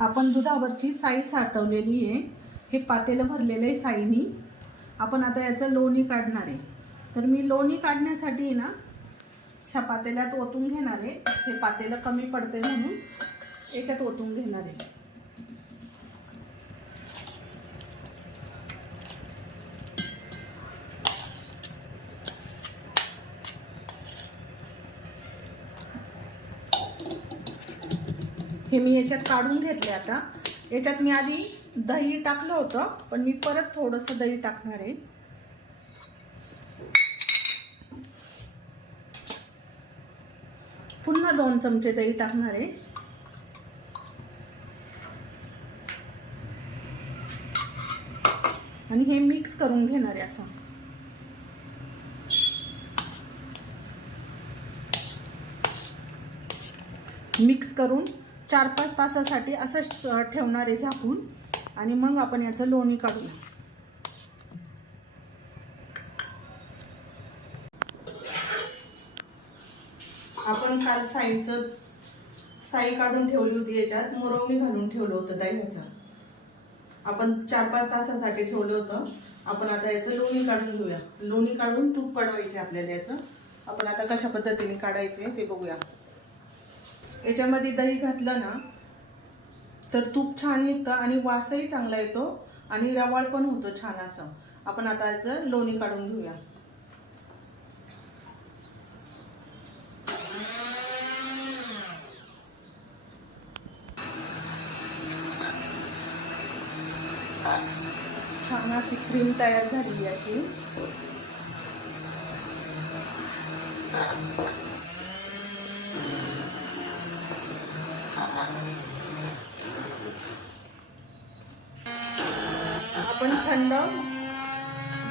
आपण दुधावरची साई साठवलेली आहे. हे पातेलं भरलेलं आहे साईनी. आपण आता याचं लोणी काढणार आहे. तर मी लोणी काढण्यासाठी ना ह्या पातेल्यात ओतून घेणार आहे. हे पातेलं कमी पडते म्हणून याच्यात ओतून घेणार आहे. हे मी याच्यात काढून घेतले आता. याच्यात मी आधी दही टाकलं होतं पण मी परत थोडंसं दही टाकणार आहे. पुन्हा दोन चमचे दही टाकणार आहे. आणि हे मिक्स करून घेणार आहे असं. मिक्स करून चार पाच तासासाठी असंच ठेवणार आहे झाकून. आणि मग आपण याचं लोणी काढूया. आपण काल साईचं साई काढून ठेवली होती याच्यात. मोरवणी घालून ठेवलं होतं दह्याचं आपण चार पाच तासासाठी ठेवलं होतं. आपण आता याचं लोणी काढून घेऊया. लोणी काढून तूप पडवायचं आपल्याला याचं. आपण आता कशा पद्धतीने काढायचे ते बघूया. याच्यामध्ये दही घातलं ना तर तूप छान निघतं आणि वासही चांगला येतो आणि रवाळ पण होतो छान असं. आपण आता याचं लोणी काढून घेऊया. छान अशी क्रीम तयार झालेली अशी. थंड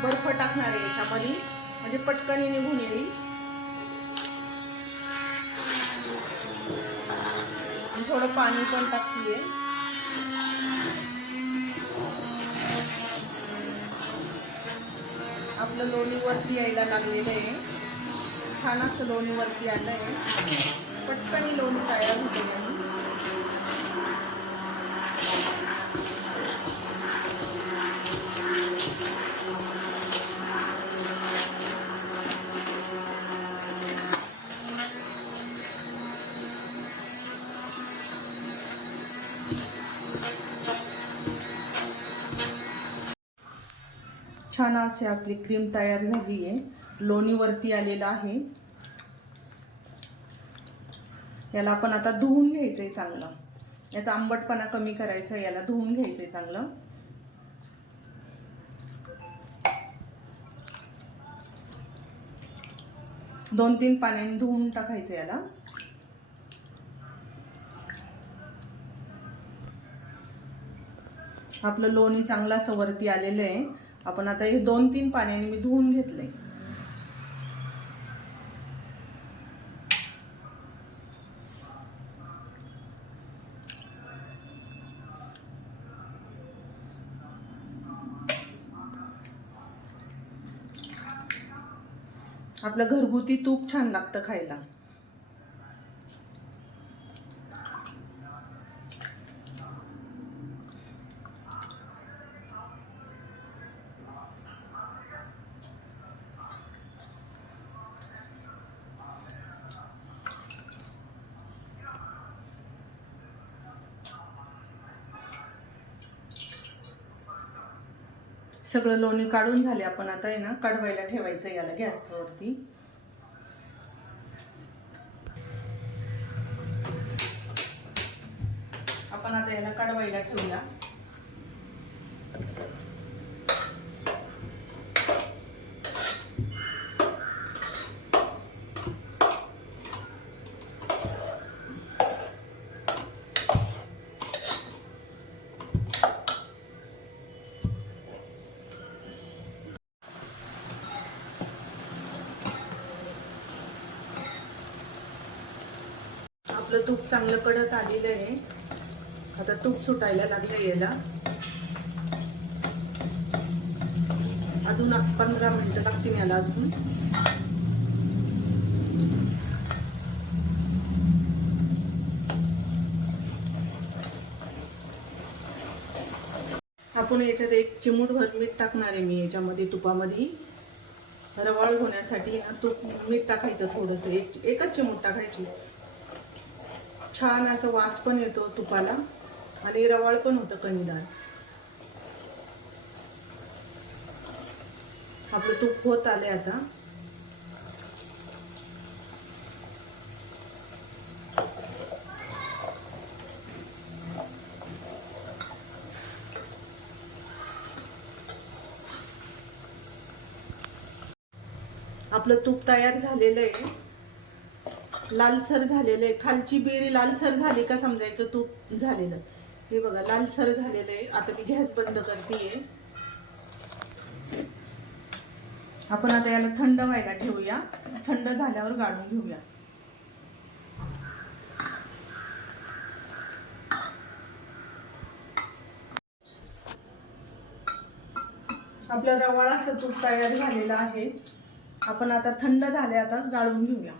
बर्फ टाकणार आहे याच्यामध्ये म्हणजे पटकन निघून येईल. आणि थोडं पाणी पण टाकतीये. आपलं लोणी वरती यायला लागलेलं आहे. छान असं लोणी वरती आलं आहे पटकन लोणी तयार होते छान अशी आपली क्रीम तयार झाली आहे लोणीवरती आलेलं आहे. याला आपण आता धुवून घ्यायचंय चांगलं. याचा आंबटपणा कमी करायचा याला धुवून घ्यायचंय चांगलं. दोन तीन पाण्याने धुवून टाकायचं याला. आपलं लोणी चांगलं असं वरती आलेलं आहे आपण आता हे दोन तीन पाण्याने मी धुवून घेतले. आपलं घरगुती तूप छान लागतं खायला. सगळं लोणी काढून झाले आपण आता आहे ना कढवायला ठेवायचं याला गॅसवरती. आपण आता याला कढवायला ठेवूया. आपलं तूप चांगलं कडत आलेलं आहे. आता तूप सुटायला लागलं याला. अजून पंधरा मिनिटं लागतील याला अजून. आपण याच्यात एक चिमूटभर मीठ टाकणार आहे मी याच्यामध्ये तुपामध्ये. रवाळ होण्यासाठी तूप मीठ टाकायचं थोडंसं. एक एकच चिमूट टाकायची. छान असा वास पण येतो तुपाला. आणि रवाळ पण होतं कणीदार आपलं तूप होत आले आता. आपलं तूप तयार झालेलं आहे. लालसर झालेलं आहे खालची बेरी लालसर झाली का समजायचं? तूप झालेलं. हे बघा लालसर झालेलं आहे. आता मी गॅस बंद करते आपण आता याला थंड व्हायला ठेवूया. थंड झाल्यावर गाळून घेऊया. आपला रवाळा असं तूप तयार झालेलं आहे. आपण आता थंड झाले आता गाळून घेऊया.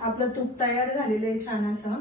आपलं तूप तयार झालेलं आहे छान असं.